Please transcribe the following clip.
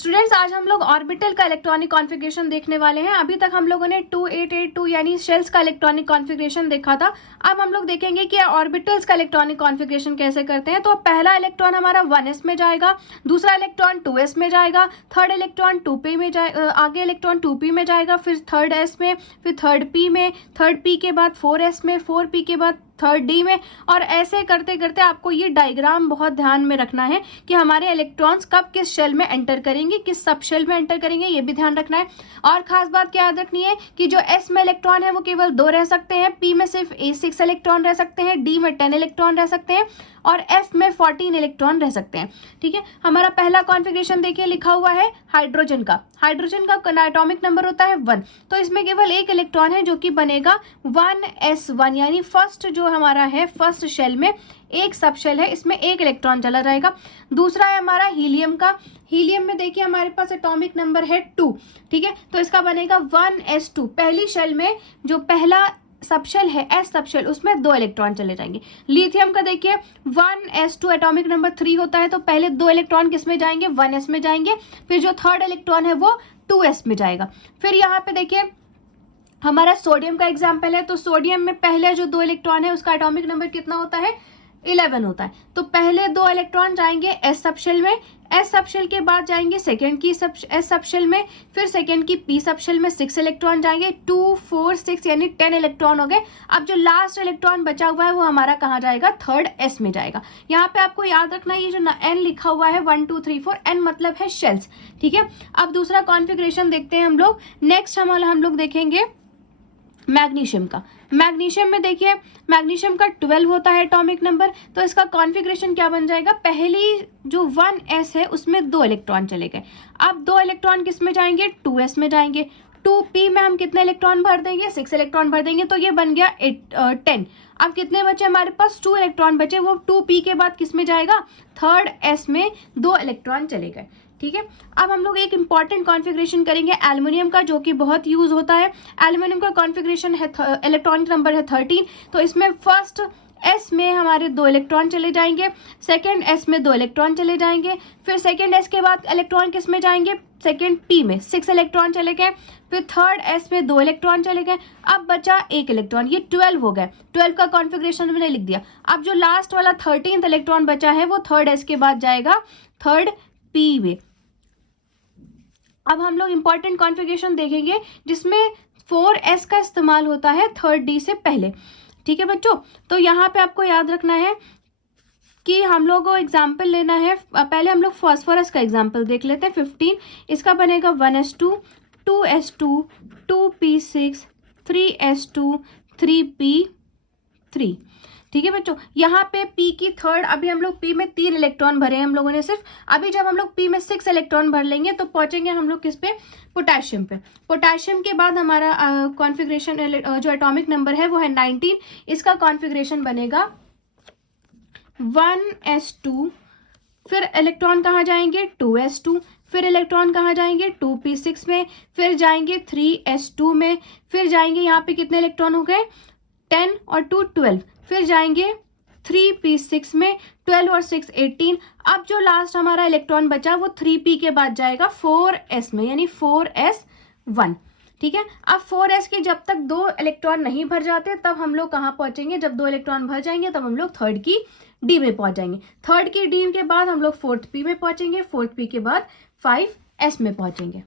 Students आज हम लोग ऑर्बिटल का इलेक्ट्रॉनिक कॉन्फ़िगरेशन देखने वाले हैं। अभी तक हम लोगों ने 2882 यानी शेल्स का इलेक्ट्रॉनिक कॉन्फ़िगरेशन देखा था। अब हम लोग देखेंगे कि ऑर्बिटल्स का इलेक्ट्रॉनिक कॉन्फ़िगरेशन कैसे करते हैं। तो पहला इलेक्ट्रॉन हमारा 1s में जाएगा, दूसरा इलेक्ट्रॉन 2s में जाएगा, थर्ड इलेक्ट्रॉन 2p में आगे इलेक्ट्रॉन 2p में जाएगा, फिर थर्ड s में, फिर थर्ड p में, थर्ड p के बाद 4s में, 4p के बाद थर्ड डी में, और ऐसे करते करते आपको ये डायग्राम बहुत ध्यान में रखना है कि हमारे इलेक्ट्रॉन्स कब किस शेल में एंटर करेंगे, किस सब शेल में एंटर करेंगे, ये भी ध्यान रखना है। और खास बात क्या याद रखनी है कि जो एस में इलेक्ट्रॉन है वो केवल 2 रह सकते हैं, पी में सिर्फ 6 इलेक्ट्रॉन रह सकते हैं, डी में 10 इलेक्ट्रॉन रह सकते हैं और एफ में 14 इलेक्ट्रॉन रह सकते हैं। ठीक है, हमारा पहला कॉन्फ़िगरेशन देखिए लिखा हुआ है हाइड्रोजन का। हाइड्रोजन का एटॉमिक नंबर होता है 1, तो इसमें केवल एक इलेक्ट्रॉन है जो कि बनेगा 1s1, यानी फर्स्ट जो हमारा है फर्स्ट शेल में एक सब शेल है, इसमें एक इलेक्ट्रॉन चला जाएगा। दूसरा है हमारा हीलियम का। हीलियम में देखिए हमारे पास एटॉमिक नंबर है 2। ठीक है, तो इसका बनेगा 1s2। पहली शेल में जो पहला सबशेल है एस सबशेल, उसमें 2 इलेक्ट्रॉन चले जाएंगे। लिथियम का देखिए 1s2 एटॉमिक नंबर 3 होता है, तो पहले 2 इलेक्ट्रॉन किस में जाएंगे, 1s में जाएंगे, फिर जो थर्ड इलेक्ट्रॉन है वो 2s में जाएगा। फिर यहाँ पे देखिए हमारा सोडियम का एग्जाम्पल है, तो सोडियम में पहले जो 2 इलेक्ट्रॉन है उसका एटॉमिक नंबर कितना होता है, 11 होता है। तो पहले 2 इलेक्ट्रॉन जाएंगे एस सबशेल में, एस सबशेल के बाद जाएंगे सेकेंड की एस सबशेल में, फिर सेकेंड की पी सबशेल में 6 इलेक्ट्रॉन जाएंगे, 2 4 6 यानी 10 इलेक्ट्रॉन हो गए। अब जो लास्ट इलेक्ट्रॉन बचा हुआ है वो हमारा कहाँ जाएगा, थर्ड एस में जाएगा। यहाँ पे आपको याद रखना है ये जो एन लिखा हुआ है 1 2 3 4, एन मतलब है शेल्स। ठीक है, अब दूसरा कॉन्फ़िगरेशन देखते हैं हम लोग। नेक्स्ट हम लोग देखेंगे मैग्नीशियम का। मैग्नीशियम में देखिए मैग्नीशियम का 12 होता है एटॉमिक नंबर, तो इसका कॉन्फ़िगरेशन क्या बन जाएगा, पहली जो 1s है उसमें 2 इलेक्ट्रॉन चले गए। अब 2 इलेक्ट्रॉन किस में जाएंगे, 2s में जाएंगे। 2p में हम कितने इलेक्ट्रॉन भर देंगे, 6 इलेक्ट्रॉन भर देंगे, तो ये बन गया 10। अब कितने बचे हमारे पास, 2 इलेक्ट्रॉन बचे, वो 2p के बाद किस में जाएगा, थर्ड s में 2 इलेक्ट्रॉन चले गए। ठीक है, अब हम लोग एक इंपॉर्टेंट कॉन्फ़िगरेशन करेंगे एल्युमिनियम का, जो कि बहुत यूज होता है। एल्युमिनियम का कॉन्फ़िगरेशन है इलेक्ट्रॉनिक नंबर है 13, तो इसमें फर्स्ट एस में हमारे 2 इलेक्ट्रॉन चले जाएंगे, सेकेंड एस में 2 इलेक्ट्रॉन चले जाएंगे, फिर सेकेंड एस के बाद इलेक्ट्रॉन किस में जाएंगे, सेकेंड पी में 6 इलेक्ट्रॉन चले गए, फिर थर्ड एस में 2 इलेक्ट्रॉन चले गए। अब बचा 1 इलेक्ट्रॉन, ये 12 हो गए। 12 का कॉन्फ़िगरेशन मैंने लिख दिया। अब जो लास्ट वाला 13th इलेक्ट्रॉन बचा है वो थर्ड एस के बाद जाएगा थर्ड पी में। अब हम लोग इंपॉर्टेंट कॉन्फ़िगरेशन देखेंगे जिसमें 4s का इस्तेमाल होता है थर्ड डी से पहले। ठीक है बच्चों, तो यहाँ पे आपको याद रखना है कि हम लोग को एग्जाम्पल लेना है। पहले हम लोग फॉस्फोरस का एग्जाम्पल देख लेते हैं 15। इसका बनेगा 1s2, 2s2, 2p6, 3s2, 3p3। ठीक है बच्चों, यहाँ पे P की थर्ड, अभी हम लोग P में 3 इलेक्ट्रॉन भरे हैं हम लोगों ने सिर्फ। अभी जब हम लोग P में 6 इलेक्ट्रॉन भर लेंगे तो पहुंचेंगे हम लोग किस पे, पोटेशियम पे। पोटेशियम के बाद हमारा कॉन्फ़िगरेशन जो एटॉमिक नंबर है वो है 19। इसका कॉन्फ़िगरेशन बनेगा 1s2, फिर इलेक्ट्रॉन कहाँ जाएंगे, 2s2, फिर इलेक्ट्रॉन कहाँ जाएंगे, 2p6 में, फिर जाएंगे 3s2 में, फिर जाएंगे यहाँ पे कितने इलेक्ट्रॉन हो गए, 10 और 2 12, फिर जाएंगे 3p6 में, 12 और 6 18। अब जो लास्ट हमारा इलेक्ट्रॉन बचा वो 3p के बाद जाएगा 4s में, यानी 4s1। ठीक है, अब 4s के जब तक 2 इलेक्ट्रॉन नहीं भर जाते तब हम लोग कहाँ पहुंचेंगे, जब 2 इलेक्ट्रॉन भर जाएंगे तब हम लोग थर्ड की डी में पहुंच जाएंगे। थर्ड की डी के बाद हम लोग फोर्थ पी में पहुंचेंगे, फोर्थ पी के बाद 5s में पहुंचेंगे।